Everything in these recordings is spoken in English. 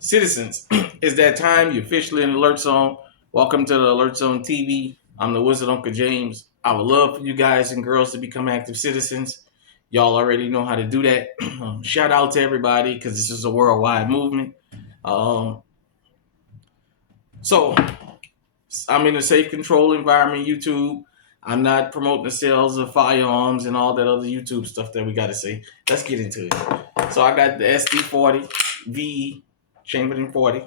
Citizens, it's that time. You're officially in the Alert Zone. Welcome to the Alert Zone TV. I'm the Wizard Uncle James. I would love for you guys and girls to become active citizens. Y'all already know how to do that. Shout out to everybody because this is a worldwide movement. Um, so, I'm in a safe control environment, YouTube. I'm not promoting the sales of firearms and all that other YouTube stuff that we got to say. Let's get into it. So, I got the SD40 VE Chamberlain 40.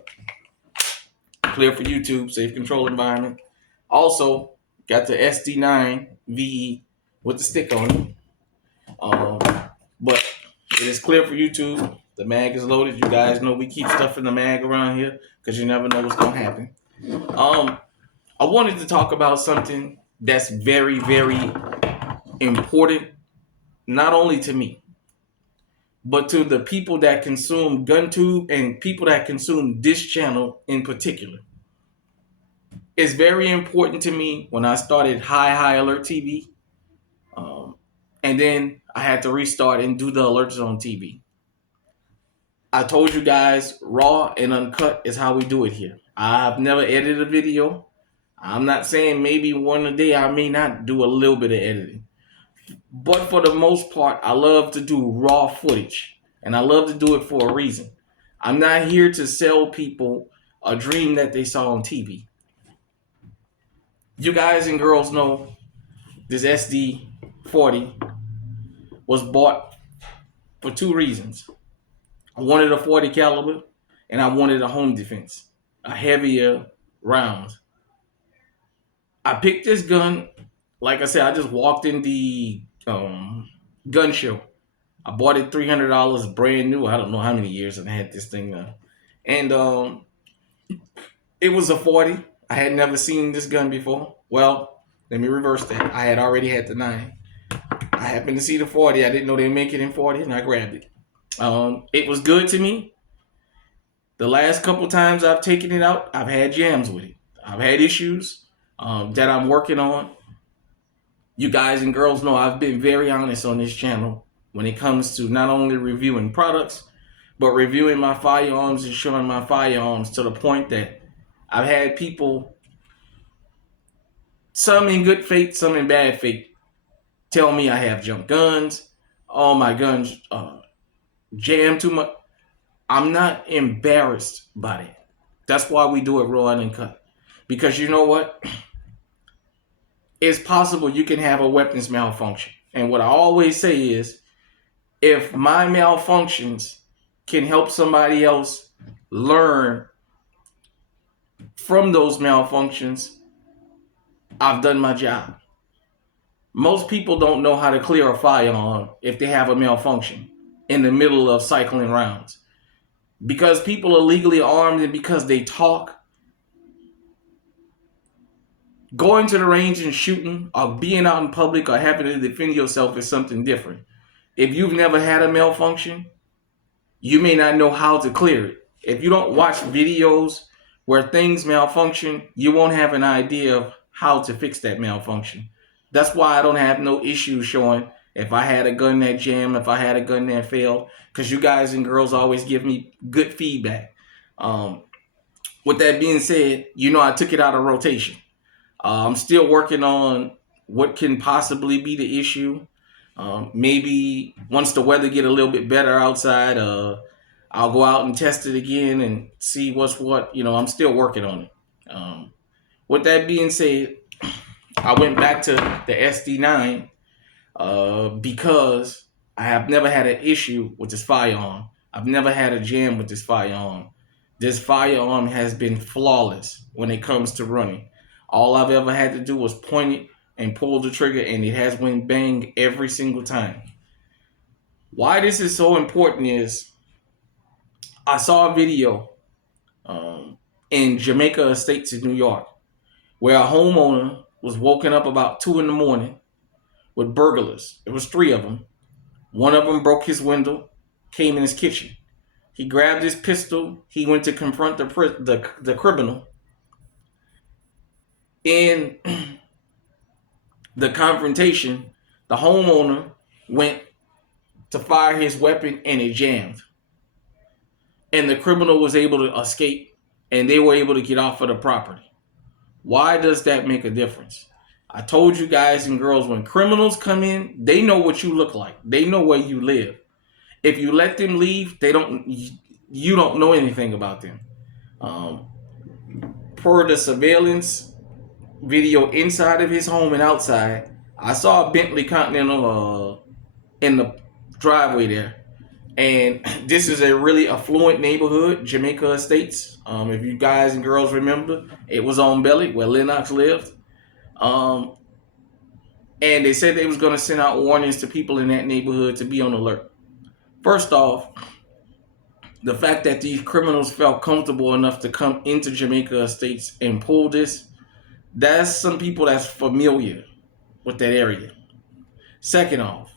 Clear for YouTube, safe control environment. Also, got the SD9 VE with the stick on it. Um, but it is clear for YouTube. The mag is loaded. You guys know we keep stuff in the mag around here because you never know what's going to happen. I wanted to talk about something that's very, very important, not only to me, but to the people that consume GunTube and people that consume this channel in particular. It's very important to me when I started High Alert TV. And then I had to restart and do the Alert Zone TV. I told you guys, raw and uncut is how we do it here. I've never edited a video. I'm not saying maybe one a day I may not do a little bit of editing. But for the most part, I love to do raw footage. And I love to do it for a reason. I'm not here to sell people a dream that they saw on TV. You guys and girls know this SD40 was bought for two reasons. I wanted a 40 caliber and I wanted a home defense, a heavier round. I picked this gun, like I said, I just walked in the gun show. I bought it $300 brand new. I don't know how many years I've had this thing now. And it was a 40. I had never seen this gun before. Well, let me reverse that. I had already had the 9. I happened to see the 40. I didn't know they make it in 40 and I grabbed it. It was good to me. The last couple times I've taken it out, I've had jams with it. I've had issues that I'm working on. You guys and girls know I've been very honest on this channel when it comes to not only reviewing products, but reviewing my firearms and showing my firearms to the point that I've had people, some in good faith, some in bad faith, tell me I have junk guns. All my guns jam too much. I'm not embarrassed by it. That's why we do it raw and uncut. Because you know what? It's possible you can have a weapons malfunction. And what I always say is, if my malfunctions can help somebody else learn from those malfunctions, I've done my job. Most people don't know how to clear a firearm if they have a malfunction in the middle of cycling rounds. Because people are legally armed and because they talk, going to the range and shooting or being out in public or having to defend yourself is something different. If you've never had a malfunction, you may not know how to clear it. If you don't watch videos where things malfunction, you won't have an idea of how to fix that malfunction. That's why I don't have no issues showing if I had a gun that jammed, if I had a gun that failed, because you guys and girls always give me good feedback. With that being said, you know I took it out of rotation. I'm still working on what can possibly be the issue. Maybe once the weather get a little bit better outside, I'll go out and test it again and see what's what. You know, I'm still working on it. With that being said, I went back to the SD9 because I have never had an issue with this firearm. I've never had a jam with this firearm. This firearm has been flawless when it comes to running. All I've ever had to do was point it and pull the trigger, and it has went bang every single time. Why this is so important is I saw a video in Jamaica Estates in New York where a homeowner was woken up about 2 in the morning with burglars. It was 3 of them. One of them broke his window, came in his kitchen. He grabbed his pistol. He went to confront the criminal. In the confrontation, the homeowner went to fire his weapon and it jammed. and the criminal was able to escape and they were able to get off of the property. Why does that make a difference? I told you guys and girls, when criminals come in, they know what you look like. They know where you live. If you let them leave, you don't know anything about them. Um, per the surveillance video inside of his home and outside, I saw a Bentley Continental in the driveway there. And this is a really affluent neighborhood, Jamaica Estates. If you guys and girls remember, it was on Belly where Lennox lived. Um, and they said they was going to send out warnings to people in that neighborhood to be on alert. First off, the fact that these criminals felt comfortable enough to come into Jamaica Estates and pull this, that's some people that's familiar with that area. Second off,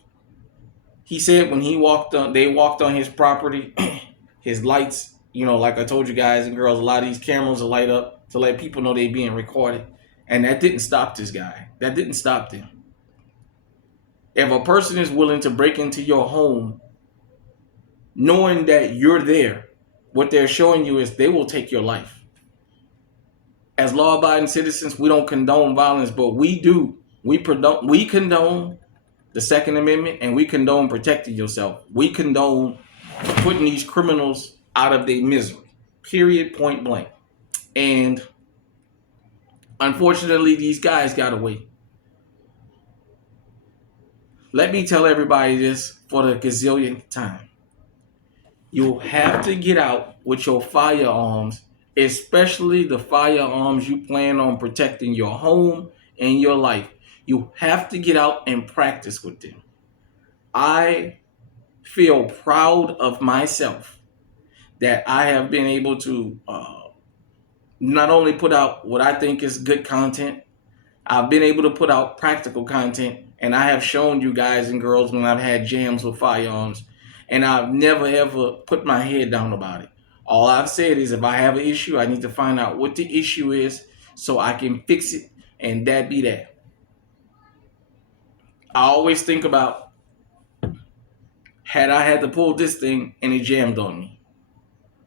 he said when they walked on his property, his lights, like I told you guys and girls, a lot of these cameras will light up to let people know they're being recorded. And that didn't stop this guy. That didn't stop them. If a person is willing to break into your home, knowing that you're there, what they're showing you is they will take your life. As law-abiding citizens, we don't condone violence, but we do. We condone the Second Amendment, and we condone protecting yourself. We condone putting these criminals out of their misery. Period, point blank. And unfortunately, these guys got away. Let me tell everybody this for the gazillionth time. You'll have to get out with your firearms, especially the firearms you plan on protecting your home and your life. You have to get out and practice with them. I feel proud of myself that I have been able to not only put out what I think is good content, I've been able to put out practical content, and I have shown you guys and girls when I've had jams with firearms, and I've never ever put my head down about it. All I've said is if I have an issue, I need to find out what the issue is so I can fix it, and that be that. I always think about, had I had to pull this thing and it jammed on me.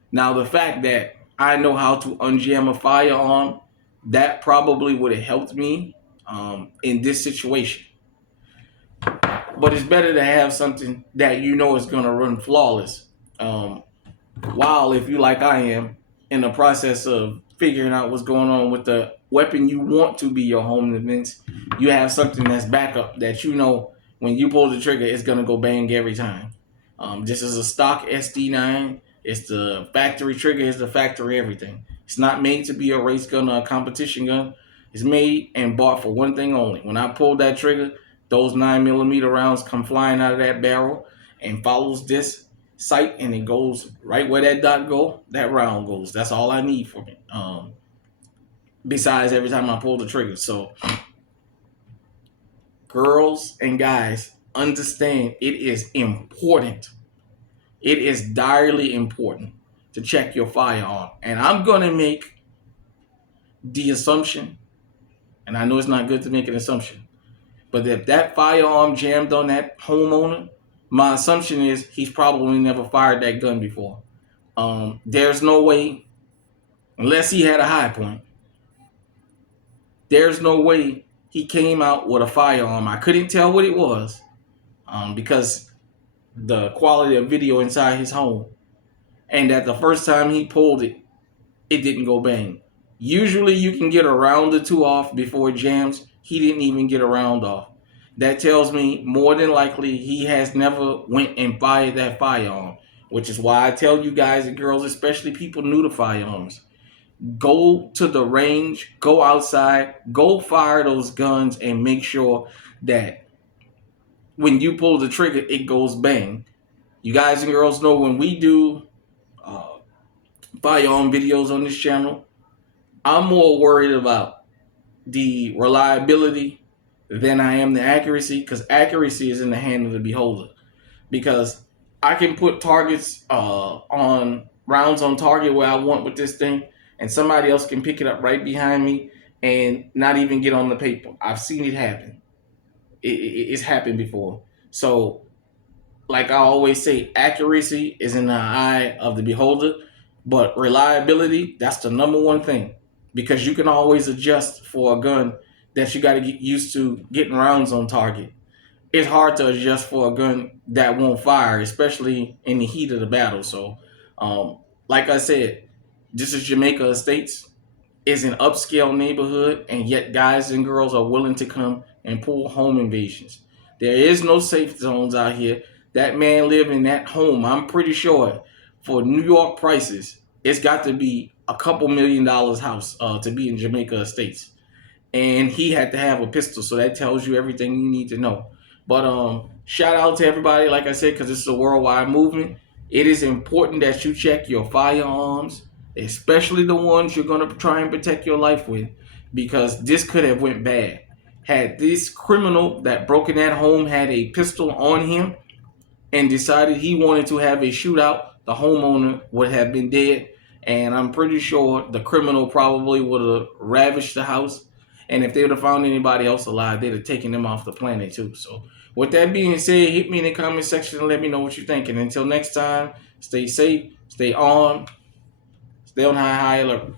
Now, the fact that I know how to unjam a firearm, that probably would have helped me in this situation. But it's better to have something that you know is going to run flawless. While if you like I am in the process of figuring out what's going on with the weapon you want to be your home defense, you have something that's backup that you know when you pull the trigger, it's going to go bang every time. This is a stock SD9. It's the factory trigger. It's the factory everything. It's not made to be a race gun or a competition gun. It's made and bought for one thing only. When I pull that trigger, those 9mm rounds come flying out of that barrel and follows this sight, and it goes right where that dot go. That round goes. That's all I need from it. Besides every time I pull the trigger. So, girls and guys, understand it is important. It is direly important to check your firearm. And I'm going to make the assumption, and I know it's not good to make an assumption, but if that firearm jammed on that homeowner, my assumption is he's probably never fired that gun before. There's no way, unless he had a high point, there's no way he came out with a firearm. I couldn't tell what it was because the quality of video inside his home, and that the first time he pulled it, it didn't go bang. Usually you can get a round or two off before it jams. He didn't even get a round off. That tells me more than likely he has never went and fired that firearm, which is why I tell you guys and girls, especially people new to firearms, go to the range, go outside, go fire those guns, and make sure that when you pull the trigger, it goes bang. You guys and girls know when we do firearm videos on this channel, I'm more worried about the reliability than I am the accuracy, because accuracy is in the hand of the beholder. Because I can put targets on rounds on target where I want with this thing, and somebody else can pick it up right behind me and not even get on the paper. I've seen it happen. It's happened before. So like I always say, accuracy is in the eye of the beholder, but reliability, that's the number one thing. Because you can always adjust for a gun that you got to get used to getting rounds on target. It's hard to adjust for a gun that won't fire, especially in the heat of the battle. So, um, like I said, this is Jamaica Estates. Is an upscale neighborhood, and yet guys and girls are willing to come and pull home invasions. There is no safe zones out here. That man lived in that home, I'm pretty sure, for New York prices, it's got to be a couple $1 million house to be in Jamaica Estates, and he had to have a pistol. So that tells you everything you need to know. But shout out to everybody, like I said, because this is a worldwide movement. It is important that you check your firearms, especially the ones you're gonna try and protect your life with, because this could have went bad. Had this criminal that broke in that home had a pistol on him and decided he wanted to have a shootout, the homeowner would have been dead. And I'm pretty sure the criminal probably would have ravished the house. And if they would have found anybody else alive, they'd have taken them off the planet too. So, with that being said, hit me in the comment section and let me know what you think. And until next time, stay safe, stay armed, stay on high alert.